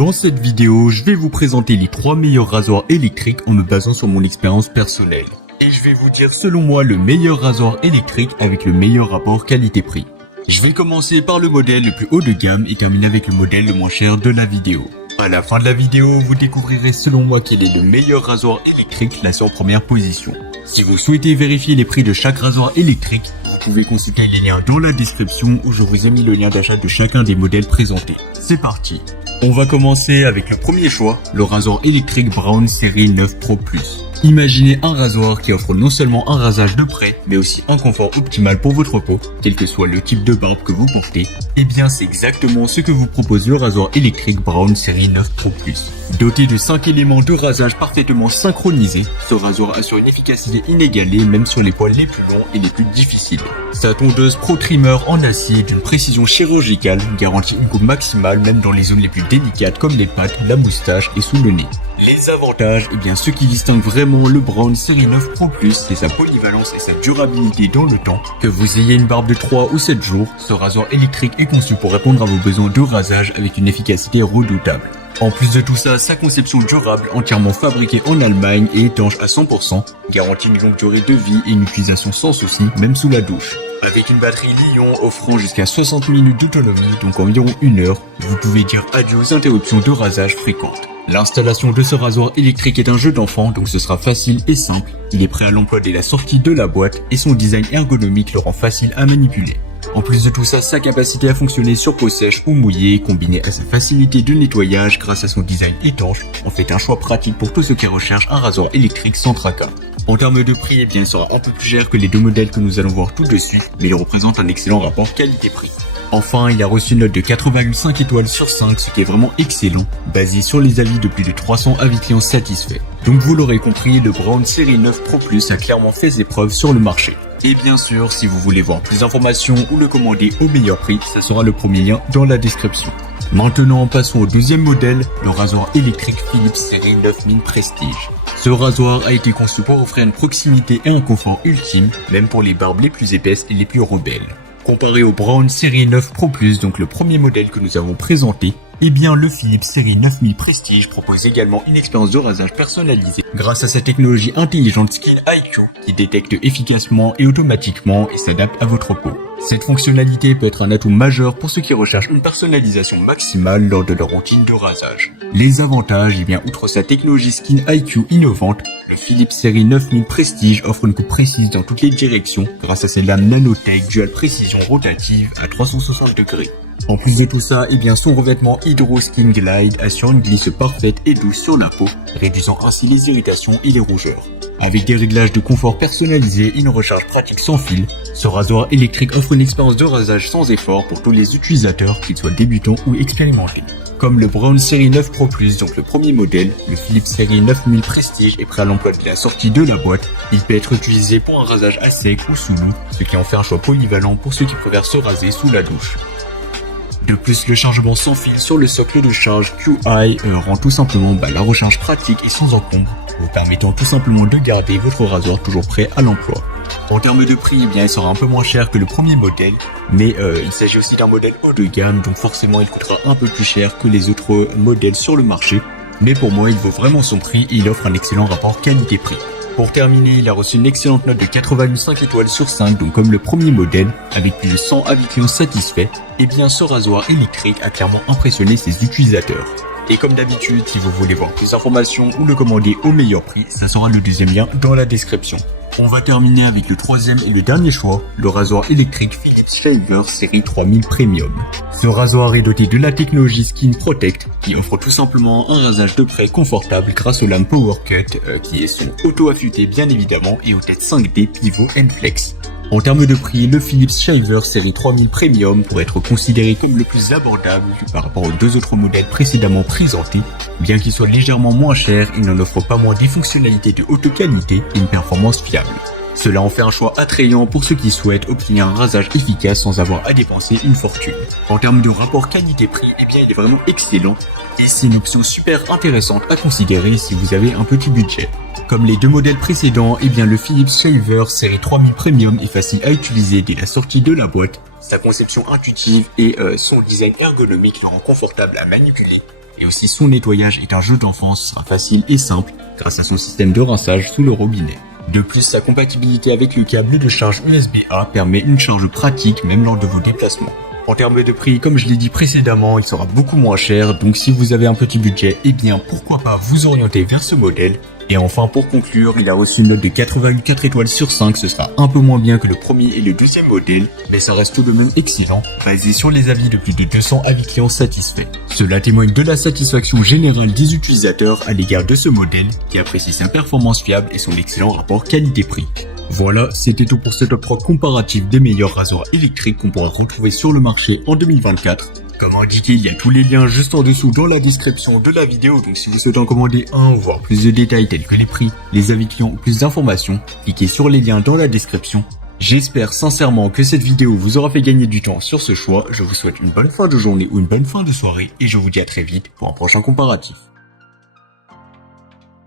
Dans cette vidéo, je vais vous présenter les 3 meilleurs rasoirs électriques en me basant sur mon expérience personnelle. Et je vais vous dire selon moi le meilleur rasoir électrique avec le meilleur rapport qualité-prix. Je vais commencer par le modèle le plus haut de gamme et terminer avec le modèle le moins cher de la vidéo. À la fin de la vidéo, vous découvrirez selon moi quel est le meilleur rasoir électrique classé en première position. Si vous souhaitez vérifier les prix de chaque rasoir électrique, vous pouvez consulter les liens dans la description où je vous ai mis le lien d'achat de chacun des modèles présentés. C'est parti. On va commencer avec le premier choix, le rasoir électrique Braun série 9 Pro Plus. Imaginez un rasoir qui offre non seulement un rasage de près, mais aussi un confort optimal pour votre peau, quel que soit le type de barbe que vous portez. Et bien c'est exactement ce que vous propose le rasoir électrique Braun série 9 Pro Plus. Doté de 5 éléments de rasage parfaitement synchronisés, ce rasoir assure une efficacité inégalée même sur les poils les plus longs et les plus difficiles. Sa tondeuse Pro Trimmer en acier d'une précision chirurgicale garantit une coupe maximale même dans les zones les plus délicates comme les pattes, la moustache et sous le nez. Les avantages, et bien ce qui distingue vraiment le Braun série 9 Pro Plus, c'est sa polyvalence et sa durabilité dans le temps. Que vous ayez une barbe de 3 ou 7 jours, ce rasoir électrique est conçu pour répondre à vos besoins de rasage avec une efficacité redoutable. En plus de tout ça, sa conception durable, entièrement fabriquée en Allemagne et étanche à 100%, garantit une longue durée de vie et une utilisation sans souci, même sous la douche. Avec une batterie Li-ion offrant jusqu'à 60 minutes d'autonomie, donc environ 1 heure, vous pouvez dire adieu aux interruptions de rasage fréquentes. L'installation de ce rasoir électrique est un jeu d'enfant, donc ce sera facile et simple. Il est prêt à l'emploi dès la sortie de la boîte et son design ergonomique le rend facile à manipuler. En plus de tout ça, sa capacité à fonctionner sur peau sèche ou mouillée, combinée à sa facilité de nettoyage grâce à son design étanche, en fait un choix pratique pour tous ceux qui recherchent un rasoir électrique sans tracas. En termes de prix, eh bien, il sera un peu plus cher que les deux modèles que nous allons voir tout de suite, mais il représente un excellent rapport qualité-prix. Enfin, il a reçu une note de 4,5 étoiles sur 5, ce qui est vraiment excellent, basé sur les avis de plus de 300 avis clients satisfaits. Donc vous l'aurez compris, le Braun série 9 Pro Plus a clairement fait ses preuves sur le marché. Et bien sûr, si vous voulez voir plus d'informations ou le commander au meilleur prix, ça sera le premier lien dans la description. Maintenant, passons au deuxième modèle, le rasoir électrique Philips série 9000 Prestige. Ce rasoir a été conçu pour offrir une proximité et un confort ultime, même pour les barbes les plus épaisses et les plus rebelles. Comparé au Braun série 9 Pro Plus, donc le premier modèle que nous avons présenté, eh bien le Philips série 9000 Prestige propose également une expérience de rasage personnalisée grâce à sa technologie intelligente Skin IQ qui détecte efficacement et automatiquement et s'adapte à votre peau. Cette fonctionnalité peut être un atout majeur pour ceux qui recherchent une personnalisation maximale lors de leur routine de rasage. Les avantages, eh bien outre sa technologie Skin IQ innovante, le Philips série 9000 Prestige offre une coupe précise dans toutes les directions grâce à ses lames nanotech dual précision rotative à 360 degrés. En plus de tout ça, eh bien son revêtement Hydro Skin Glide assure une glisse parfaite et douce sur la peau, réduisant ainsi les irritations et les rougeurs. Avec des réglages de confort personnalisés et une recharge pratique sans fil, ce rasoir électrique offre une expérience de rasage sans effort pour tous les utilisateurs, qu'ils soient débutants ou expérimentés. Comme le Braun série 9 Pro Plus, donc le premier modèle, le Philips série 9000 Prestige est prêt à l'emploi dès la sortie de la boîte. Il peut être utilisé pour un rasage à sec ou sous l'eau, ce qui en fait un choix polyvalent pour ceux qui préfèrent se raser sous la douche. De plus, le chargement sans fil sur le socle de charge QI rend tout simplement la recharge pratique et sans encombre, vous permettant tout simplement de garder votre rasoir toujours prêt à l'emploi. En termes de prix, eh bien, il sera un peu moins cher que le premier modèle, mais il s'agit aussi d'un modèle haut de gamme, donc forcément il coûtera un peu plus cher que les autres modèles sur le marché. Mais pour moi, il vaut vraiment son prix et il offre un excellent rapport qualité-prix. Pour terminer, il a reçu une excellente note de 4,5 étoiles sur 5, donc comme le premier modèle, avec plus de 100 avis clients satisfaits, et bien ce rasoir électrique a clairement impressionné ses utilisateurs. Et comme d'habitude, si vous voulez voir plus d'informations ou le commander au meilleur prix, ça sera le deuxième lien dans la description. On va terminer avec le troisième et le dernier choix, le rasoir électrique Philips Shaver série 3000 Premium. Ce rasoir est doté de la technologie Skin Protect qui offre tout simplement un rasage de près confortable grâce aux lames Power Cut qui sont auto-affûtées bien évidemment et aux têtes 5D pivot and flex. En termes de prix, le Philips Shaver série 3000 Premium pourrait être considéré comme le plus abordable par rapport aux deux autres modèles précédemment présentés. Bien qu'il soit légèrement moins cher, il n'en offre pas moins des fonctionnalités de haute qualité et une performance fiable. Cela en fait un choix attrayant pour ceux qui souhaitent obtenir un rasage efficace sans avoir à dépenser une fortune. En termes de rapport qualité-prix, eh bien il est vraiment excellent et c'est une option super intéressante à considérer si vous avez un petit budget. Comme les deux modèles précédents, eh bien le Philips Shaver série 3000 Premium est facile à utiliser dès la sortie de la boîte. Sa conception intuitive et son design ergonomique le rend confortable à manipuler. et aussi son nettoyage est un jeu d'enfance, sera facile et simple grâce à son système de rinçage sous le robinet. De plus, sa compatibilité avec le câble de charge USB-A permet une charge pratique même lors de vos déplacements. En termes de prix, comme je l'ai dit précédemment, il sera beaucoup moins cher, donc si vous avez un petit budget, eh bien pourquoi pas vous orienter vers ce modèle. Et enfin, pour conclure, il a reçu une note de 4,4 étoiles sur 5, ce sera un peu moins bien que le premier et le deuxième modèle, mais ça reste tout de même excellent, basé sur les avis de plus de 200 avis clients satisfaits. Cela témoigne de la satisfaction générale des utilisateurs à l'égard de ce modèle, qui apprécie sa performance fiable et son excellent rapport qualité-prix. Voilà, c'était tout pour cette offre comparative des meilleurs rasoirs électriques qu'on pourra retrouver sur le marché en 2024. Comme indiqué, il y a tous les liens juste en dessous dans la description de la vidéo, donc si vous souhaitez en commander un ou voir plus de détails tels que les prix, les avis clients ou plus d'informations, cliquez sur les liens dans la description. J'espère sincèrement que cette vidéo vous aura fait gagner du temps sur ce choix. Je vous souhaite une bonne fin de journée ou une bonne fin de soirée et je vous dis à très vite pour un prochain comparatif.